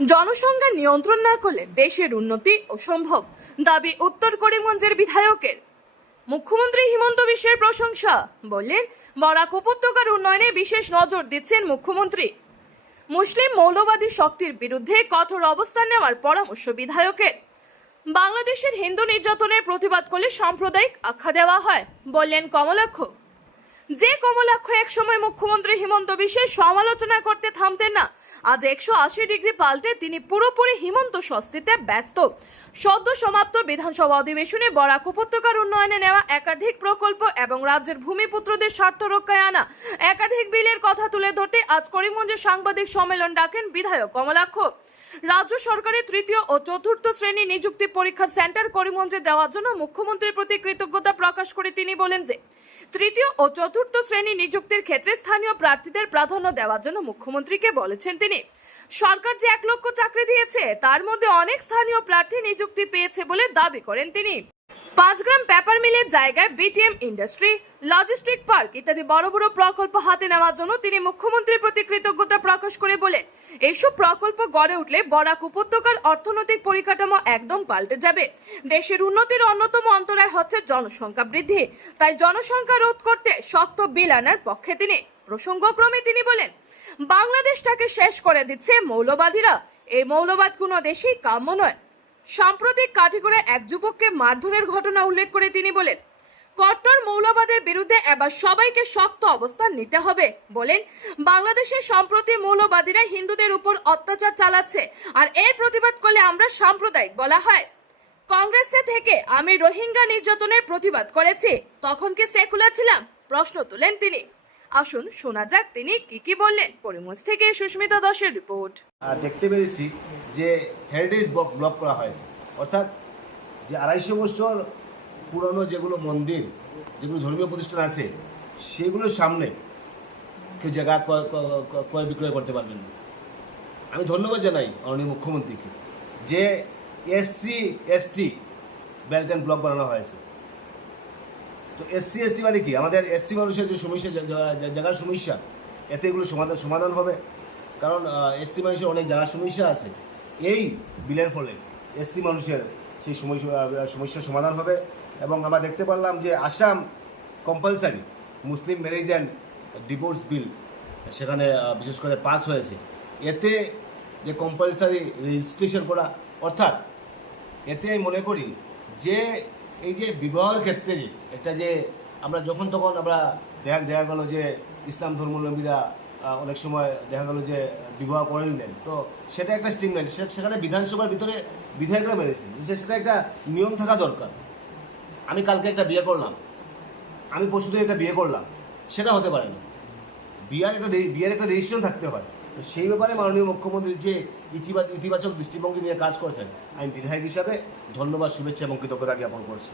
জনসংখ্যা নিয়ন্ত্রণ না করলে দেশের উন্নতি অসম্ভব, দাবি উত্তর করিমগঞ্জের বিধায়কের। মুখ্যমন্ত্রী হিমন্ত বিশ্বের প্রশংসা, বললেন বরাক উপত্যকার উন্নয়নে বিশেষ নজর দিচ্ছেন মুখ্যমন্ত্রী। মুসলিম মৌলবাদী শক্তির বিরুদ্ধে কঠোর অবস্থান নেওয়ার পরামর্শ বিধায়কের। বাংলাদেশের হিন্দু নির্যাতনের প্রতিবাদ করলে সাম্প্রদায়িক আখ্যা দেওয়া হয়, বললেন কমলাক্ষ। যে কমলাক্ষ একসময় মুখ্যমন্ত্রী হিমন্ত বিশ্বের সমালোচনা করতে থামতেন না, আজ 180 ডিগ্রি পাল্টে তিনি পুরোপুরি হিমন্ত স্বস্তিতে ব্যস্ত। সদ্য সমাপ্ত বিধানসভা অধিবেশনে বরাক উপত্যকার উন্নয়নে নেওয়া একাধিক প্রকল্প এবং রাজ্যের ভূমিপুত্রদের স্বার্থ রক্ষায় আনা একাধিক বিলের কথা তুলে ধরতে আজ করিমগঞ্জে সাংবাদিক সম্মেলন ডাকেন বিধায়ক কমলাক্ষ। রাজ্য সরকারের তৃতীয় ও চতুর্থ শ্রেণী নিযুক্তি পরীক্ষার সেন্টার করিমগঞ্জে দেওয়ার জন্য মুখ্যমন্ত্রীর প্রতি কৃতজ্ঞতা প্রকাশ করে তিনি বলেন যে তৃতীয় ও চতুর্থ শ্রেণী নিযুক্তির ক্ষেত্রে স্থানীয় প্রার্থীদের প্রাধান্য দেওয়ার জন্য মুখ্যমন্ত্রীকে বলেছেন তিনি। সরকার যে 1 লক্ষ চাকরি দিয়েছে তার মধ্যে অনেক স্থানীয় প্রার্থী নিযুক্তি পেয়েছে বলে দাবি করেন তিনি। 5 গ্রাম পেপার মিলের জায়গায় বিটিএম ইন্ডাস্ট্রি, লজিস্টিক পার্ক ইত্যাদি বড় বড় প্রকল্প হাতে নেওয়ার জন্য তিনি মুখ্যমন্ত্রীর প্রতি কৃতজ্ঞতা প্রকাশ করে বলেন, এইসব প্রকল্প গড়ে উঠলে বরাক উপত্যকার অর্থনৈতিক পরিকাঠামো একদম পাল্টে যাবে। দেশের উন্নতির অন্যতম অন্তরায় হচ্ছে জনসংখ্যা বৃদ্ধি, তাই জনসংখ্যা রোধ করতে শক্ত বিল আনার পক্ষে তিনি। প্রসঙ্গক্রমে তিনি বলেন, বাংলাদেশটাকে শেষ করে দিচ্ছে মৌলবাদীরা। এই মৌলবাদ কোনো দেশেই কাম্য নয়। সাম্প্রতিক কাটিগড়ে এক যুবককে মারধরের ঘটনা উল্লেখ করে তিনি বলেন, কট্টর মৌলবাদের বিরুদ্ধে এবার সবাইকে শক্ত অবস্থান নিতে হবে। বলেন, বাংলাদেশের সম্প্রতি মৌলবাদীরা হিন্দুদের উপর অত্যাচার চালাচ্ছে, আর এর প্রতিবাদ করলে আমরা সাম্প্রদায়িক বলা হয়। কংগ্রেসে থেকে আমি রোহিঙ্গা নির্যাতনের প্রতিবাদ করেছি, তখন কি সেকুলার ছিলাম? প্রশ্ন তুলেন তিনি। আসুন শোনা যাক তিনি কি বললেন। করিমগঞ্জ থেকে সুস্মিতা দাসের রিপোর্ট। দেখতে পেরেছি যে হেরিটেজ ব্লক করা হয়েছে, অর্থাৎ যে 250 বছর পুরনো যেগুলো মন্দির, যেগুলো ধর্মীয় প্রতিষ্ঠান আছে, সেগুলোর সামনে কেউ জায়গা ক্রয় বিক্রয় করতে পারবেন না। আমি ধন্যবাদ জানাই মাননীয় মুখ্যমন্ত্রীকে যে SC ST belt and block বানানো হয়েছে। তো SC ST মানে কি, আমাদের SC মানুষের যে সমস্যা, জায়গার সমস্যা, এতে এগুলো সমাধান হবে। কারণ SC মানুষের অনেক জায়গার সমস্যা আছে, এই বিলের ফলে SC মানুষের সেই সমস্যার সমাধান হবে। এবং আমরা দেখতে পারলাম যে Assam compulsory Muslim marriage and divorce bill সেখানে বিশেষ করে পাস হয়েছে। এতে যে কম্পালসারি রেজিস্ট্রেশন করা, অর্থাৎ এতে আমি মনে করি যে এই যে বিবাহের ক্ষেত্রে যে একটা যে আমরা যখন তখন আমরা দেখা গেল যে ইসলাম ধর্মাবলম্বীরা অনেক সময় দেখা গেল যে বিবাহ করে নিলেন, তো সেটা একটা স্ট্রিমলাইন, সেখানে বিধানসভার ভিতরে বিধায়করা মেরেছেন যে সেটা একটা নিয়ম থাকা দরকার। আমি কালকে একটা বিয়ে করলাম, আমি পরশুদিন একটা বিয়ে করলাম, সেটা হতে পারে না। বিয়ের একটা রেজিস্ট্রেশন থাকতে হয়। তো সেই ব্যাপারে মাননীয় মুখ্যমন্ত্রী যে ইতিবাচক দৃষ্টিভঙ্গি নিয়ে কাজ করছেন, আমি বিধায়ক হিসাবে ধন্যবাদ, শুভেচ্ছা এবং কৃতজ্ঞতা জ্ঞাপন করছি।